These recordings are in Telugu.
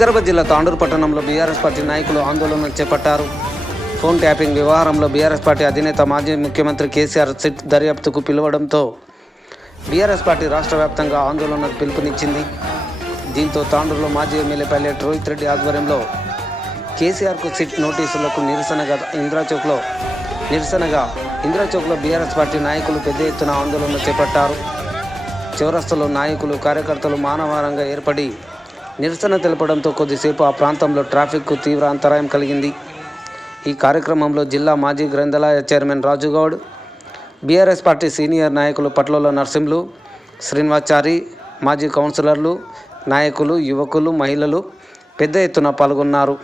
వికారాబాద్ జిల్లా తాండూరు పట్టణంలో బీఆర్ఎస్ పార్టీ నాయకులు ఆందోళన చేపట్టారు. ఫోన్ ట్యాపింగ్ వ్యవహారంలో బీఆర్ఎస్ పార్టీ అధినేత మాజీ ముఖ్యమంత్రి కేసీఆర్ సిట్ దర్యాప్తుకు పిలవడంతో బీఆర్ఎస్ పార్టీ రాష్ట్ర వ్యాప్తంగా ఆందోళనకు పిలుపునిచ్చింది. దీంతో తాండూరులో మాజీ ఎమ్మెల్యే పైలట్ రోహిత్ రెడ్డి ఆధ్వర్యంలో కేసీఆర్కు సిట్ నోటీసులకు నిరసనగా ఇందిరాచౌక్లో బీఆర్ఎస్ పార్టీ నాయకులు పెద్ద ఎత్తున ఆందోళన చేపట్టారు. చౌరస్తాలో నాయకులు కార్యకర్తలు మానవారంగా ఏర్పడి నిరసన తెలపడంతో కొద్దిసేపు ఆ ప్రాంతంలో ట్రాఫిక్కు తీవ్ర అంతరాయం కలిగింది. ఈ కార్యక్రమంలో జిల్లా మాజీ గ్రంథాలయ chairman Raju Goud, BRS party senior నాయకులు పట్లోల నరసింహులు, శ్రీనివాచారి, మాజీ కౌన్సిలర్లు, నాయకులు, యువకులు, మహిళలు పెద్ద ఎత్తున పాల్గొన్నారు.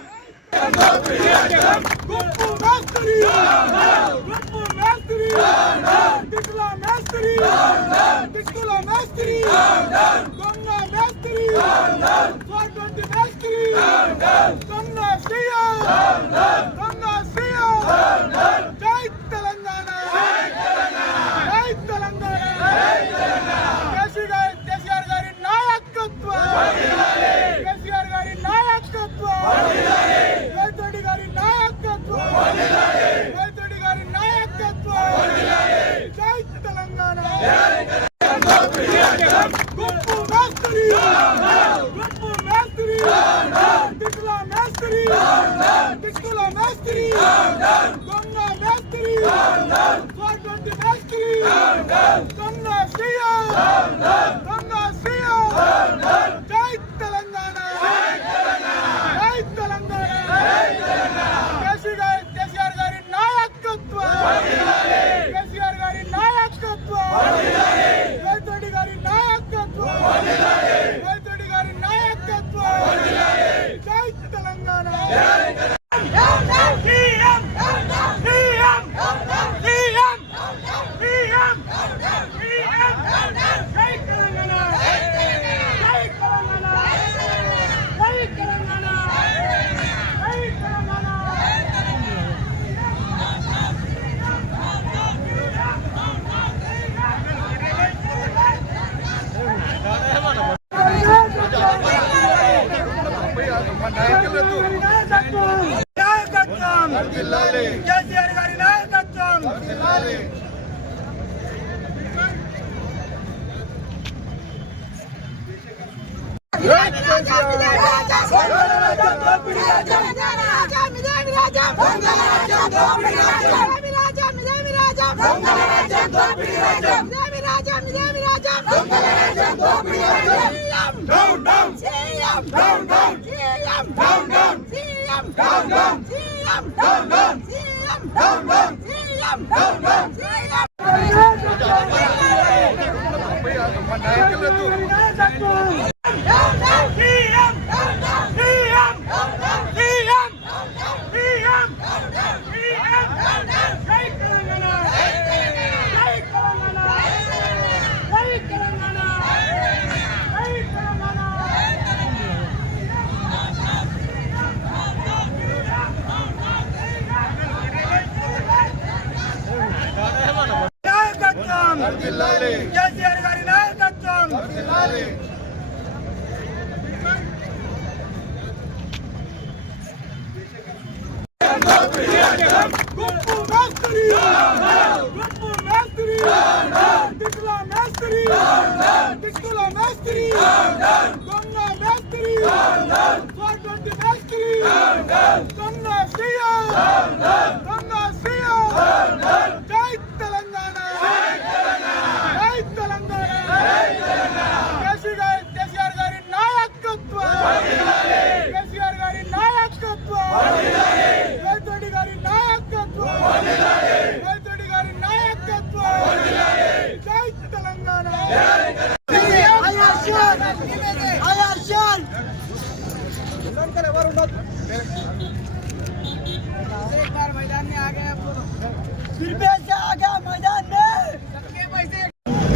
కేసీఆర్ గారి నాయకత్వం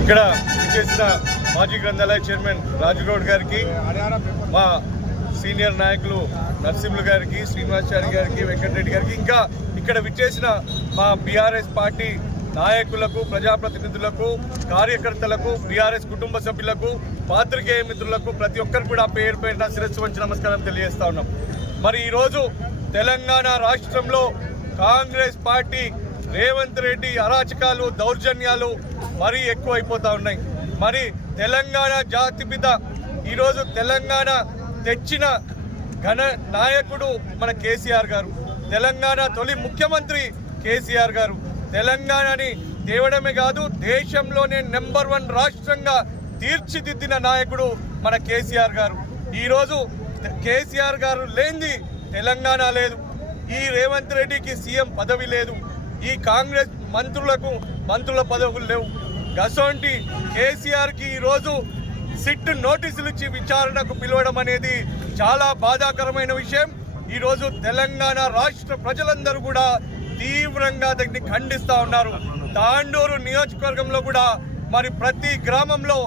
ఇక్కడ చేసిన మాజీ గ్రంథాలయ చైర్మన్ రాజుగౌడ్ గారికి, మా సీనియర్ నాయకులు నరసింహులు గారికి, శ్రీనివాచారి గారికి, వెంకటరెడ్డి గారికి, ఇంకా ఇక్కడ విచ్చేసిన మా బీఆర్ఎస్ పార్టీ నాయకులకు, ప్రజాప్రతినిధులకు, కార్యకర్తలకు, బీఆర్ఎస్ కుటుంబ సభ్యులకు, పాత్రికేయ మిత్రులకు ప్రతి ఒక్కరు కూడా పేరు పేరున శిరస్సు వంచి నమస్కారం తెలియజేస్తా ఉన్నాం. మరి ఈరోజు తెలంగాణ రాష్ట్రంలో కాంగ్రెస్ పార్టీ రేవంత్ రెడ్డి అరాచకాలు, దౌర్జన్యాలు మరీ ఎక్కువైపోతూ ఉన్నాయి. మరి తెలంగాణ జాతిపిత ఈరోజు తెలంగాణ తెచ్చిన ఘన నాయకుడు మన కేసీఆర్ గారు, తెలంగాణ తొలి ముఖ్యమంత్రి కేసీఆర్ గారు. తెలంగాణని తేవడమే కాదు, దేశంలోనే నెంబర్ 1 రాష్ట్రంగా తీర్చిదిద్దిన నాయకుడు మన కేసీఆర్ గారు. ఈరోజు కేసీఆర్ గారు లేనిది తెలంగాణ లేదు. ఈ రేవంత్ రెడ్డికి సీఎం పదవి లేదు. ఈ కాంగ్రెస్ మంత్రుల పదవులు లేవు. గసోంటి కేసీఆర్కి ఈరోజు సిట్ నోటీసులు ఇచ్చి విచారణకు పిలవడం అనేది చాలా బాధాకరమైన విషయం. ఈరోజు తెలంగాణ రాష్ట్ర ప్రజలందరూ కూడా తీవ్రంగా దాన్ని ఖండిస్తూ ఉన్నారు. తాండూరు నియోజకవర్గంలో కూడా మరి ప్రతి గ్రామంలో,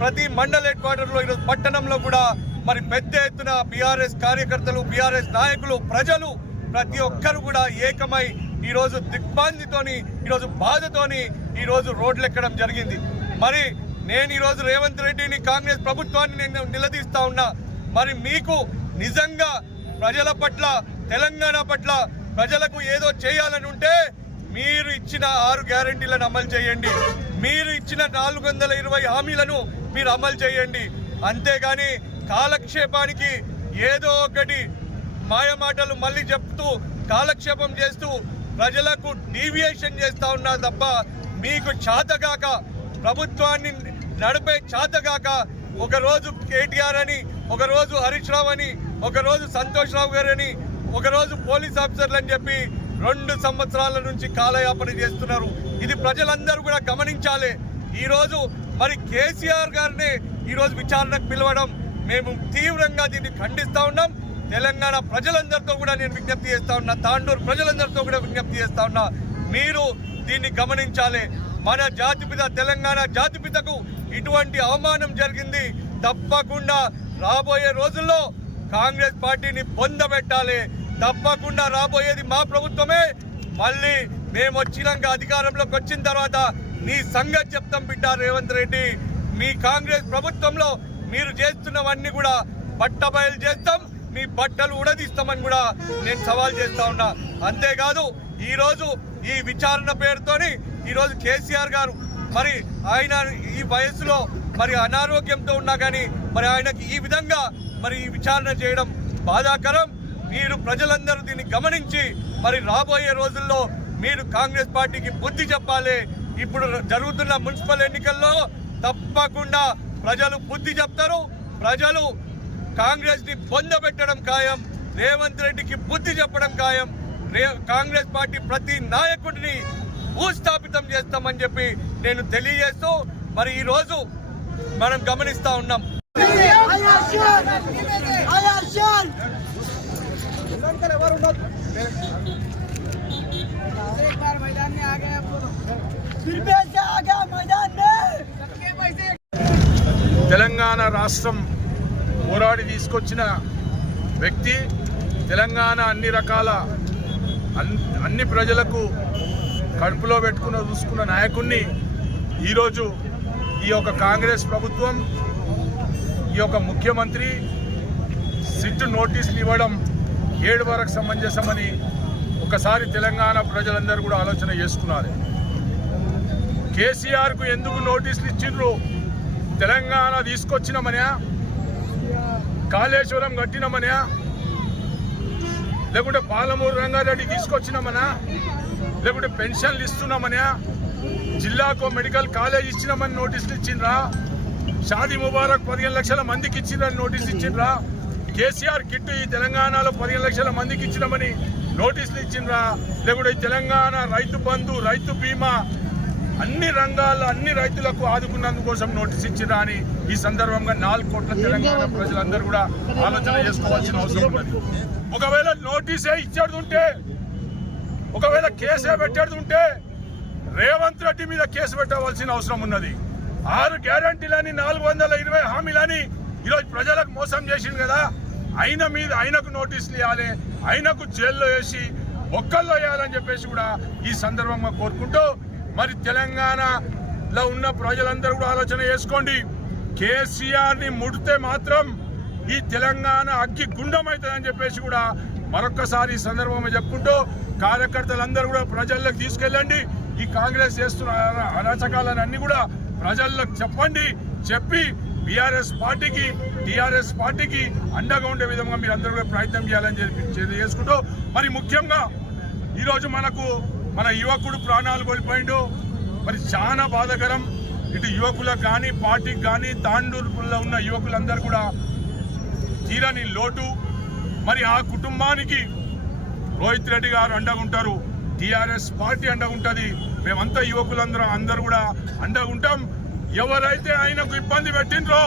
ప్రతి మండల హెడ్ క్వార్టర్లో, ఈరోజు పట్టణంలో కూడా మరి పెద్ద ఎత్తున బీఆర్ఎస్ కార్యకర్తలు, బీఆర్ఎస్ నాయకులు, ప్రజలు ప్రతి ఒక్కరు కూడా ఏకమై ఈరోజు దిగ్భ్రాంతితోని, ఈరోజు బాధతోని ఈరోజు రోడ్లు ఎక్కడం జరిగింది. మరి నేను ఈరోజు రేవంత్ రెడ్డిని, కాంగ్రెస్ ప్రభుత్వాన్ని నేను నిలదీస్తా ఉన్నా. మరి మీకు నిజంగా ప్రజల పట్ల, తెలంగాణ పట్ల ప్రజలకు ఏదో చేయాలని ఉంటే మీరు ఇచ్చిన 6 గ్యారెంటీలను అమలు చేయండి. మీరు ఇచ్చిన 420 హామీలను మీరు అమలు చేయండి. అంతేగాని కాలక్షేపానికి ఏదో ఒకటి మాయమాటలు మళ్ళీ చెప్తూ కాలక్షేపం చేస్తూ ప్రజలకు డీవియేషన్ చేస్తూ ఉన్నారు తప్ప మీకు చేతగాక, ప్రభుత్వాన్ని నడిపే చేతగాక ఒకరోజు కేటీఆర్ అని, ఒకరోజు హరీష్ రావు అని, ఒకరోజు సంతోష్ రావు గారు అని, ఒకరోజు పోలీస్ ఆఫీసర్లు అని చెప్పి 2 సంవత్సరాల నుంచి కాలయాపన చేస్తున్నారు. ఇది ప్రజలందరూ కూడా గమనించాలి. ఈరోజు మరి కేసీఆర్ గారిని ఈరోజు విచారణకు పిలవడం మేము తీవ్రంగా దీన్ని ఖండిస్తూ ఉన్నాం. తెలంగాణ ప్రజలందరితో కూడా నేను విజ్ఞప్తి చేస్తా ఉన్నా, తాండూరు ప్రజలందరితో కూడా విజ్ఞప్తి చేస్తా ఉన్నా, మీరు దీన్ని గమనించాలి. మన జాతిపిత, తెలంగాణ జాతిపితకు ఇటువంటి అవమానం జరిగింది. తప్పకుండా రాబోయే రోజుల్లో కాంగ్రెస్ పార్టీని పొందబెట్టాలి. తప్పకుండా రాబోయేది మా ప్రభుత్వమే. మళ్ళీ మేము వచ్చినాక అధికారంలోకి వచ్చిన తర్వాత నీ సంగతి చెప్తాం బిడ్డ రేవంత్ రెడ్డి. మీ కాంగ్రెస్ ప్రభుత్వంలో మీరు చేస్తున్నవన్నీ కూడా బట్టబయలు చేస్తాం, మీ బట్టలు ఉడదీస్తామని కూడా నేను సవాల్ చేస్తా ఉన్నా. అంతేకాదు ఈరోజు ఈ విచారణ పేరుతోని ఈరోజు కేసీఆర్ గారు మరి ఆయన ఈ వయసులో మరి అనారోగ్యంతో ఉన్నా కానీ మరి ఆయనకి ఈ విధంగా మరి ఈ విచారణ చేయడం బాధాకరం. మీరు ప్రజలందరూ దీన్ని గమనించి మరి రాబోయే రోజుల్లో మీరు కాంగ్రెస్ పార్టీకి బుద్ధి చెప్పాలి. ఇప్పుడు జరుగుతున్న మున్సిపల్ ఎన్నికల్లో తప్పకుండా ప్రజలు బుద్ధి చెప్తారు. ప్రజలు కాంగ్రెస్ ని పొందబెట్టడం ఖాయం, రేవంత్ రెడ్డికి బుద్ధి చెప్పడం ఖాయం. కాంగ్రెస్ పార్టీ ప్రతి నాయకుడిని భూస్థాపితం చేస్తామని చెప్పి నేను తెలియజేస్తూ మరి ఈ రోజు మనం గమనిస్తా ఉన్నాం. తెలంగాణ రాష్ట్రం పోరాడి తీసుకొచ్చిన వ్యక్తి, తెలంగాణ అన్ని ప్రజలకు కడుపులో చూసుకున్న నాయకుడిని ఈరోజు ఈ యొక్క కాంగ్రెస్ ప్రభుత్వం, ఈ యొక్క ముఖ్యమంత్రి సిట్ నోటీసులు ఇవ్వడం 7 వరకు సమంజసమని ఒకసారి తెలంగాణ ప్రజలందరూ కూడా ఆలోచన చేసుకున్నారు. కేసీఆర్కు ఎందుకు నోటీసులు ఇచ్చిండ్రు? తెలంగాణ తీసుకొచ్చినామనా, కాళేశ్వరం కట్టినామనా, లేకుంటే పాలమూరు రంగారెడ్డి తీసుకొచ్చినామనా, లేకుంటే పెన్షన్లు ఇస్తున్నామనా, జిల్లాకు మెడికల్ కాలేజ్ ఇచ్చినామని నోటీసులు ఇచ్చిండ్రా? షాదీ ముబారక్ 15 లక్షల మందికి ఇచ్చిండ్రని నోటీసులు ఇచ్చిండ్రా? కేసీఆర్ కిట్ ఈ తెలంగాణలో 15 లక్షల మందికి ఇచ్చినామని నోటీసులు ఇచ్చిండ్రా? లేకుంటే తెలంగాణ రైతు బంధు, రైతు బీమా అన్ని రంగాల్లో అన్ని రైతులకు ఆదుకున్నందుకోసం నోటీస్ ఇచ్చిరా అని ఈ సందర్భంగా 4 కోట్ల తెలంగాణ ప్రజలందరూ కూడా ఆలోచన చేసుకోవాల్సిన అవసరం ఉన్నది. ఒకవేళ నోటీసే ఇచ్చేది ఉంటే, ఒకవేళ కేసే పెట్టేది ఉంటే రేవంత్ రెడ్డి మీద కేసు పెట్టవలసిన అవసరం ఉన్నది. 6 గ్యారంటీలని 420 హామీలని ఈరోజు ప్రజలకు మోసం చేసింది కదా, ఆయనకు నోటీసులు ఇవ్వాలి, ఆయనకు జైల్లో వేసి ఒక్కల్లో వేయాలని చెప్పేసి కూడా ఈ సందర్భంగా కోరుకుంటూ మరి తెలంగాణలో ఉన్న ప్రజలందరూ కూడా ఆలోచన చేసుకోండి. కేసీఆర్ ని ముడితే మాత్రం ఈ తెలంగాణ అగ్గి గుండం అవుతుందని చెప్పేసి కూడా మరొక్కసారి ఈ సందర్భంగా చెప్పుకుంటూ కార్యకర్తలందరూ కూడా ప్రజల్లోకి తీసుకెళ్ళండి. ఈ కాంగ్రెస్ చేస్తున్న అరాచకాలను అన్ని కూడా ప్రజల్లోకి చెప్పండి. చెప్పి బీఆర్ఎస్ పార్టీకి టీఆర్ఎస్ పార్టీకి అండగా ఉండే విధంగా మీరు అందరూ కూడా ప్రయత్నం చేయాలని చేసుకుంటూ మరి ముఖ్యంగా ఈరోజు మన యువకుడు ప్రాణాలు కోల్పోయిండు. మరి చాలా బాధాకరం. ఇటు యువకులకు కానీ పార్టీకి కానీ తాండూరులో ఉన్న యువకులందరూ కూడా తీరని లోటు. మరి ఆ కుటుంబానికి రోహిత్ రెడ్డి గారు అండగా ఉంటారు, టీఆర్ఎస్ పార్టీ అండగా ఉంటుంది. మేమంతా యువకులందరూ కూడా అండగా ఉంటాం. ఎవరైతే ఆయనకు ఇబ్బంది పెట్టిండ్రో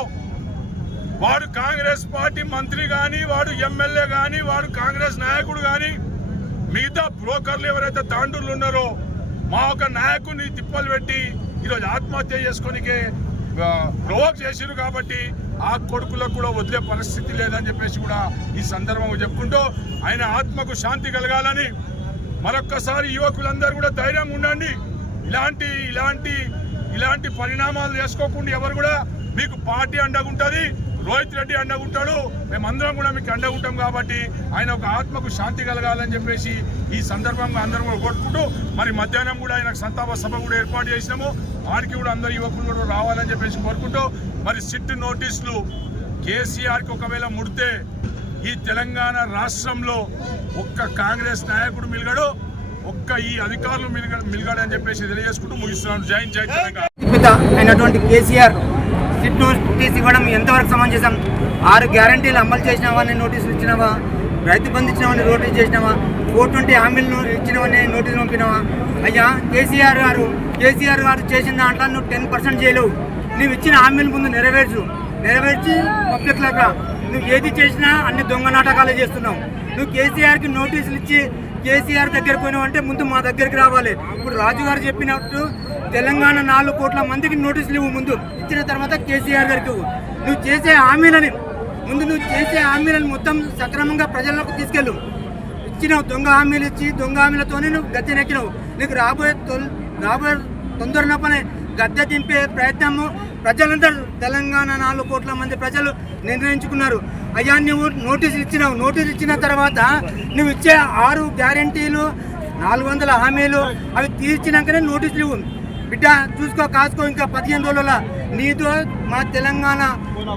వాడు కాంగ్రెస్ పార్టీ మంత్రి కానీ, వాడు ఎమ్మెల్యే కానీ, వాడు కాంగ్రెస్ నాయకుడు కానీ, మిగతా బ్రోకర్లు ఎవరైతే తాండూరులు ఉన్నారో మా ఒక నాయకుడిని తిప్పలు పెట్టి ఈరోజు ఆత్మహత్య చేసుకోనికే ప్రవోక్ చేసిరు. కాబట్టి ఆ కొడుకులకు కూడా వదిలే పరిస్థితి లేదని చెప్పేసి కూడా ఈ సందర్భంగా చెప్పుకుంటూ ఆయన ఆత్మకు శాంతి కలగాలని మరొక్కసారి యువకులందరూ కూడా ధైర్యంగా ఉండండి. ఇలాంటి పరిణామాలు చేసుకోకుండా ఎవరు కూడా మీకు పార్టీ అండగా ఉంటుంది, రోహిత్ రెడ్డి అండగా ఉంటాడు, మేమందరం కూడా మీకు అండగా ఉంటాం. కాబట్టి ఆయన ఒక ఆత్మకు శాంతి కలగాలని చెప్పేసి ఈ సందర్భంగా అందరం కూడా కోరుకుంటూ మరి మధ్యాహ్నం కూడా ఆయనకు సంతాప సభ కూడా ఏర్పాటు చేసినాము. వారికి కూడా అందరు యువకులు కూడా రావాలని చెప్పేసి కోరుకుంటూ మరి సిట్ నోటీసులు కేసీఆర్కి ఒకవేళ ముడితే ఈ తెలంగాణ రాష్ట్రంలో ఒక్క కాంగ్రెస్ నాయకుడు మిలగడు, ఒక్క ఈ అధికారులు మిలగడని చెప్పేసి తెలియజేసుకుంటూ ముగిస్తున్నాను. జై జై తెలంగాణ. అయినటువంటి కేసీఆర్ సిట్ నోటీస్ ఇవ్వడం ఎంతవరకు సమంజసం? 6 గ్యారంటీలు అమలు చేసినావని నోటీసులు ఇచ్చినావా? రైతు బంధు ఇచ్చినావని నోటీస్ చేసినావా? 420 హామీలు ఇచ్చినావని నోటీసు పంపినావా? అయ్యా కేసీఆర్ గారు చేసిన దాంట్లో నువ్వు 10% చేయలేవు. నువ్వు ఇచ్చిన హామీల ముందు నెరవేర్చి పబ్లిక్లాక నువ్వు ఏది చేసినా అన్ని దొంగ నాటకాలు చేస్తున్నావు. నువ్వు కేసీఆర్కి నోటీసులు ఇచ్చి కేసీఆర్ దగ్గర పోయినావు అంటే ముందు మా దగ్గరికి రావాలి. ఇప్పుడు రాజు గారు చెప్పినట్టు తెలంగాణ 4 కోట్ల మందికి నోటీసులు ఇవ్వు. ముందు ఇచ్చిన తర్వాత కేసీఆర్ గారికి ఇవ్వు. నువ్వు చేసే హామీలని మొత్తం సక్రమంగా ప్రజల్లోకి తీసుకెళ్ళు. ఇచ్చినావు దొంగ హామీలు ఇచ్చి దొంగ హామీలతోనే నువ్వు గద్దె నెక్కినావు. నీకు రాబోయే తొందరలో పని గద్దె దింపే ప్రయత్నము ప్రజలందరూ తెలంగాణ 4 కోట్ల మంది ప్రజలు నిర్ణయించుకున్నారు. అయ్యా నువ్వు నోటీసులు ఇచ్చినావు. నోటీసులు ఇచ్చిన తర్వాత నువ్వు ఇచ్చే 6 గ్యారంటీలు 400 హామీలు అవి తీర్చినాకనే నోటీసులు ఇవ్వు. బిడ్డ చూసుకో కాసుకో. ఇంకా 15 రోజుల నీతో మా తెలంగాణ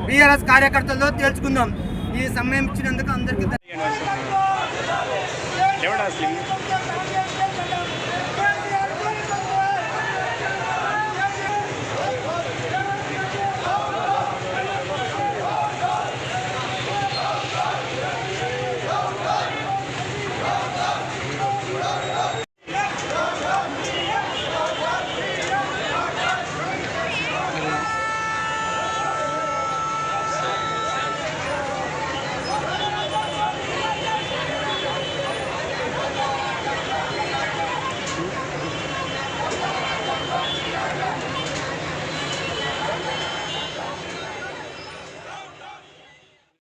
బీఆర్ఎస్ కార్యకర్తలతో తేల్చుకుందాం. ఈ సమయం ఇచ్చినందుకు అందరికీ